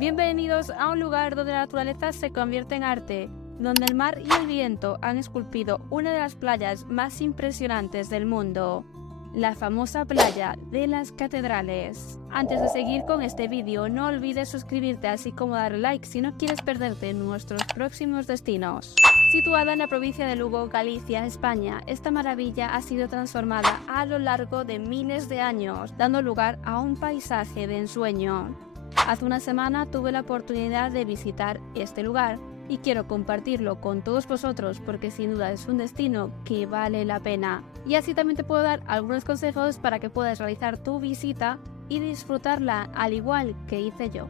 Bienvenidos a un lugar donde la naturaleza se convierte en arte, donde el mar y el viento han esculpido una de las playas más impresionantes del mundo, la famosa playa de las Catedrales. Antes de seguir con este vídeo, no olvides suscribirte así como darle like si no quieres perderte nuestros próximos destinos. Situada en la provincia de Lugo, Galicia, España, esta maravilla ha sido transformada a lo largo de miles de años, dando lugar a un paisaje de ensueño. Hace una semana tuve la oportunidad de visitar este lugar y quiero compartirlo con todos vosotros porque sin duda es un destino que vale la pena. Y así también te puedo dar algunos consejos para que puedas realizar tu visita y disfrutarla al igual que hice yo.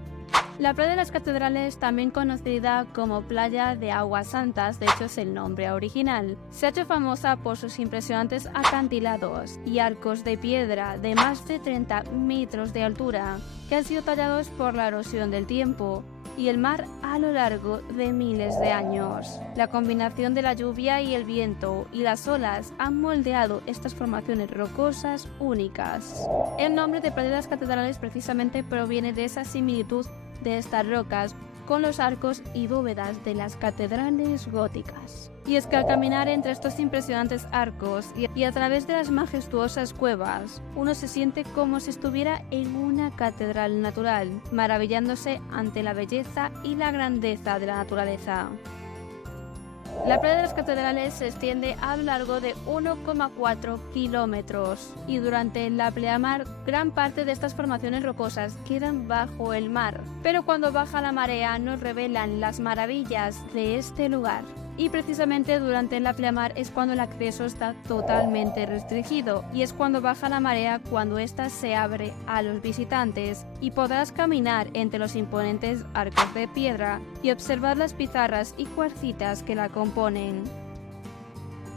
La playa de las Catedrales, también conocida como Playa de Aguas Santas, de hecho es el nombre original, se ha hecho famosa por sus impresionantes acantilados y arcos de piedra de más de 30 metros de altura, que han sido tallados por la erosión del tiempo y el mar a lo largo de miles de años. La combinación de la lluvia y el viento y las olas han moldeado estas formaciones rocosas únicas. El nombre de Playa de las Catedrales precisamente proviene de esa similitud de estas rocas con los arcos y bóvedas de las catedrales góticas. Y es que al caminar entre estos impresionantes arcos y a través de las majestuosas cuevas, uno se siente como si estuviera en una catedral natural, maravillándose ante la belleza y la grandeza de la naturaleza. La playa de las Catedrales se extiende a lo largo de 1,4 kilómetros y durante la pleamar gran parte de estas formaciones rocosas quedan bajo el mar, pero cuando baja la marea nos revelan las maravillas de este lugar. Y precisamente durante la pleamar es cuando el acceso está totalmente restringido y es cuando baja la marea cuando ésta se abre a los visitantes y podrás caminar entre los imponentes arcos de piedra y observar las pizarras y cuarcitas que la componen.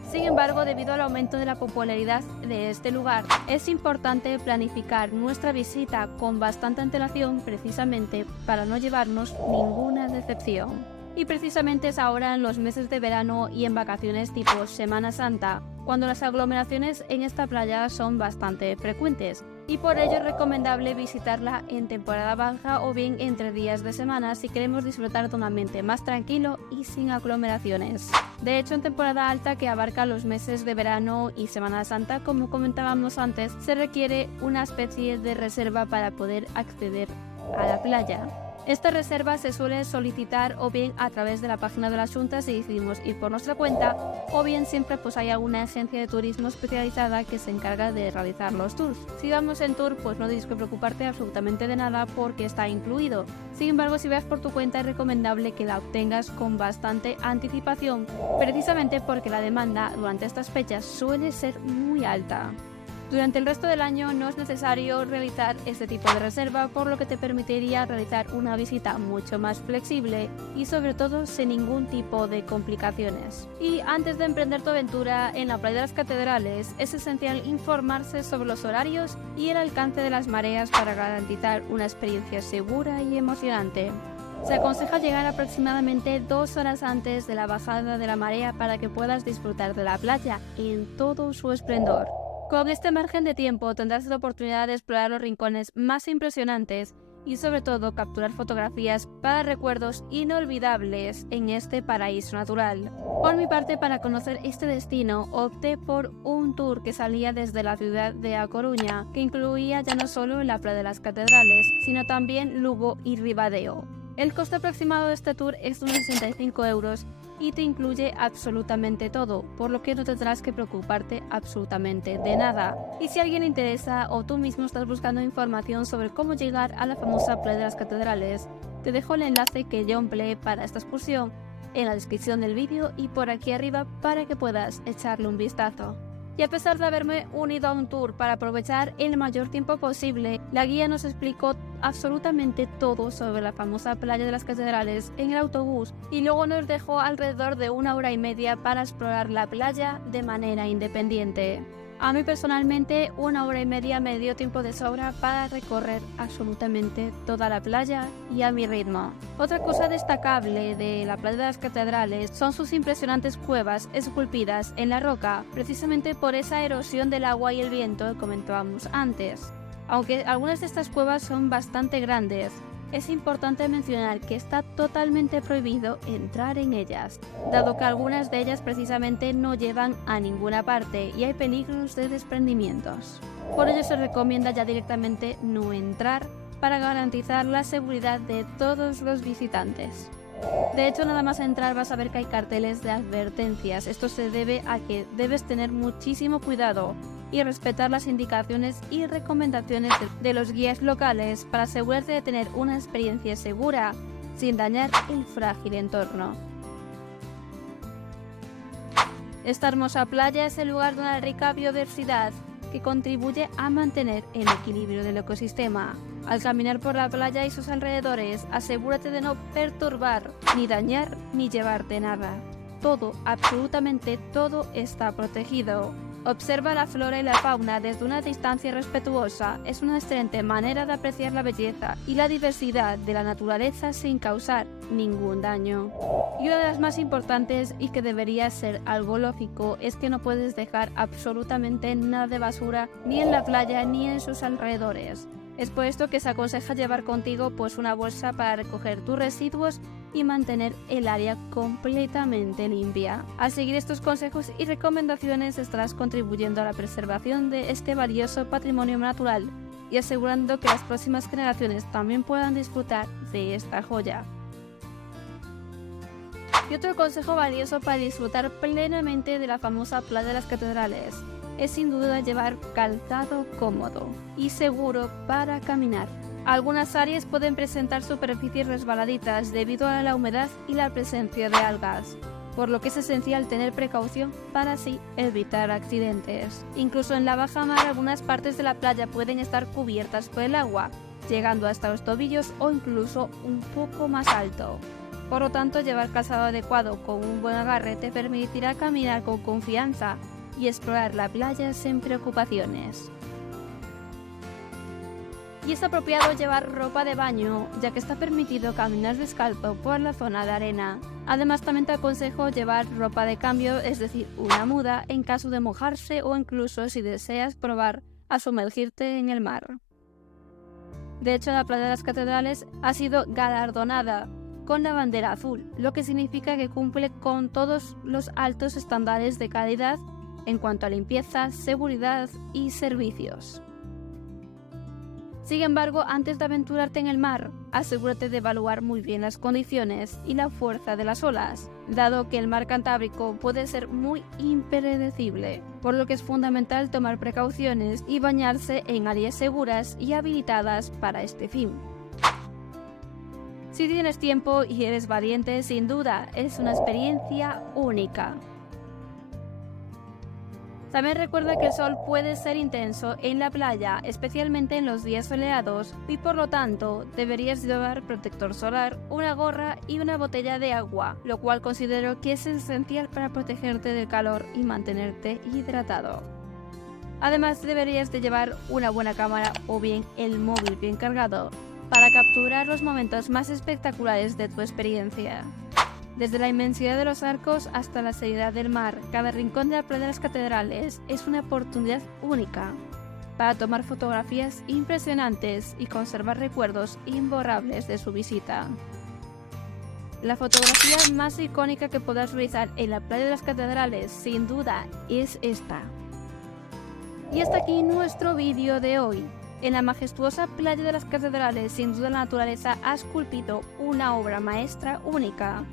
Sin embargo, debido al aumento de la popularidad de este lugar, es importante planificar nuestra visita con bastante antelación precisamente para no llevarnos ninguna decepción. Y precisamente es ahora en los meses de verano y en vacaciones tipo Semana Santa, cuando las aglomeraciones en esta playa son bastante frecuentes. Y por ello es recomendable visitarla en temporada baja o bien entre días de semana si queremos disfrutar de un ambiente más tranquilo y sin aglomeraciones. De hecho, en temporada alta, que abarca los meses de verano y Semana Santa, como comentábamos antes, se requiere una especie de reserva para poder acceder a la playa. Esta reserva se suele solicitar o bien a través de la página de la Xunta si decidimos ir por nuestra cuenta, o bien siempre hay alguna agencia de turismo especializada que se encarga de realizar los tours. Si vamos en tour, pues no tienes que preocuparte absolutamente de nada porque está incluido. Sin embargo, si vas por tu cuenta es recomendable que la obtengas con bastante anticipación, precisamente porque la demanda durante estas fechas suele ser muy alta. Durante el resto del año no es necesario realizar este tipo de reserva, por lo que te permitiría realizar una visita mucho más flexible y sobre todo sin ningún tipo de complicaciones. Y antes de emprender tu aventura en la playa de las Catedrales, es esencial informarse sobre los horarios y el alcance de las mareas para garantizar una experiencia segura y emocionante. Se aconseja llegar aproximadamente 2 horas antes de la bajada de la marea para que puedas disfrutar de la playa en todo su esplendor. Con este margen de tiempo tendrás la oportunidad de explorar los rincones más impresionantes y sobre todo capturar fotografías para recuerdos inolvidables en este paraíso natural. Por mi parte, para conocer este destino, opté por un tour que salía desde la ciudad de A Coruña, que incluía ya no solo la playa de las Catedrales, sino también Lugo y Ribadeo. El coste aproximado de este tour es unos 65 euros y te incluye absolutamente todo, por lo que no tendrás que preocuparte absolutamente de nada. Y si a alguien le interesa o tú mismo estás buscando información sobre cómo llegar a la famosa playa de las Catedrales, te dejo el enlace que yo empleé para esta excursión en la descripción del vídeo y por aquí arriba para que puedas echarle un vistazo. Y a pesar de haberme unido a un tour para aprovechar el mayor tiempo posible, la guía nos explicó absolutamente todo sobre la famosa playa de las Catedrales en el autobús y luego nos dejó alrededor de 1 hora y media para explorar la playa de manera independiente. A mí personalmente 1 hora y media me dio tiempo de sobra para recorrer absolutamente toda la playa y a mi ritmo. Otra cosa destacable de la playa de las Catedrales son sus impresionantes cuevas esculpidas en la roca, precisamente por esa erosión del agua y el viento que comentábamos antes. Aunque algunas de estas cuevas son bastante grandes, es importante mencionar que está totalmente prohibido entrar en ellas, dado que algunas de ellas precisamente no llevan a ninguna parte y hay peligros de desprendimientos. Por ello se recomienda ya directamente no entrar para garantizar la seguridad de todos los visitantes. De hecho, nada más entrar vas a ver que hay carteles de advertencias. Esto se debe a que debes tener muchísimo cuidado y respetar las indicaciones y recomendaciones de los guías locales para asegurarte de tener una experiencia segura sin dañar el frágil entorno. Esta hermosa playa es el lugar de una rica biodiversidad que contribuye a mantener el equilibrio del ecosistema. Al caminar por la playa y sus alrededores, asegúrate de no perturbar, ni dañar, ni llevarte nada. Todo, absolutamente todo, está protegido. Observa la flora y la fauna desde una distancia respetuosa. Es una excelente manera de apreciar la belleza y la diversidad de la naturaleza sin causar ningún daño. Y una de las más importantes, y que debería ser algo lógico, es que no puedes dejar absolutamente nada de basura ni en la playa ni en sus alrededores. Es por esto que se aconseja llevar contigo una bolsa para recoger tus residuos y mantener el área completamente limpia. Al seguir estos consejos y recomendaciones estarás contribuyendo a la preservación de este valioso patrimonio natural y asegurando que las próximas generaciones también puedan disfrutar de esta joya. Y otro consejo valioso para disfrutar plenamente de la famosa playa de las catedrales es sin duda llevar calzado cómodo y seguro para caminar. Algunas áreas pueden presentar superficies resbaladitas debido a la humedad y la presencia de algas, por lo que es esencial tener precaución para así evitar accidentes. Incluso en la baja mar algunas partes de la playa pueden estar cubiertas por el agua, llegando hasta los tobillos o incluso un poco más alto. Por lo tanto, llevar calzado adecuado con un buen agarre te permitirá caminar con confianza y explorar la playa sin preocupaciones. Y es apropiado llevar ropa de baño, ya que está permitido caminar descalzo por la zona de arena. Además, también te aconsejo llevar ropa de cambio, es decir, una muda, en caso de mojarse o incluso si deseas probar a sumergirte en el mar. De hecho, la playa de las catedrales ha sido galardonada con la bandera azul, lo que significa que cumple con todos los altos estándares de calidad en cuanto a limpieza, seguridad y servicios. Sin embargo, antes de aventurarte en el mar, asegúrate de evaluar muy bien las condiciones y la fuerza de las olas, dado que el mar Cantábrico puede ser muy impredecible, por lo que es fundamental tomar precauciones y bañarse en áreas seguras y habilitadas para este fin. Si tienes tiempo y eres valiente, sin duda es una experiencia única. También recuerda que el sol puede ser intenso en la playa, especialmente en los días soleados, y por lo tanto deberías llevar protector solar, una gorra y una botella de agua, lo cual considero que es esencial para protegerte del calor y mantenerte hidratado. Además, deberías de llevar una buena cámara o bien el móvil bien cargado para capturar los momentos más espectaculares de tu experiencia. Desde la inmensidad de los arcos hasta la seriedad del mar, cada rincón de la playa de las catedrales es una oportunidad única para tomar fotografías impresionantes y conservar recuerdos imborrables de su visita. La fotografía más icónica que podrás realizar en la playa de las catedrales, sin duda, es esta. Y hasta aquí nuestro vídeo de hoy. En la majestuosa playa de las catedrales, sin duda la naturaleza ha esculpido una obra maestra única.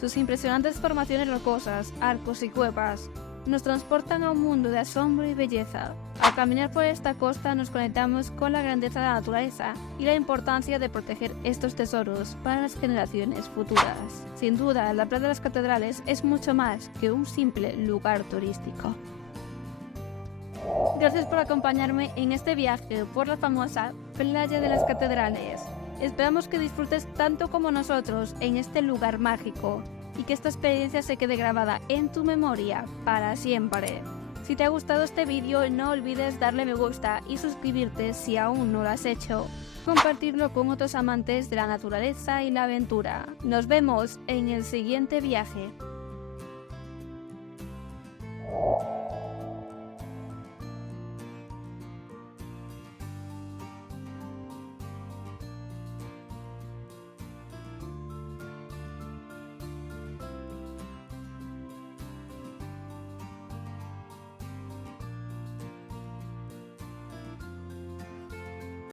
Sus impresionantes formaciones rocosas, arcos y cuevas nos transportan a un mundo de asombro y belleza. Al caminar por esta costa nos conectamos con la grandeza de la naturaleza y la importancia de proteger estos tesoros para las generaciones futuras. Sin duda, la playa de las catedrales es mucho más que un simple lugar turístico. Gracias por acompañarme en este viaje por la famosa playa de las catedrales. Esperamos que disfrutes tanto como nosotros en este lugar mágico y que esta experiencia se quede grabada en tu memoria para siempre. Si te ha gustado este vídeo, no olvides darle me gusta y suscribirte si aún no lo has hecho. Compartirlo con otros amantes de la naturaleza y la aventura. Nos vemos en el siguiente viaje.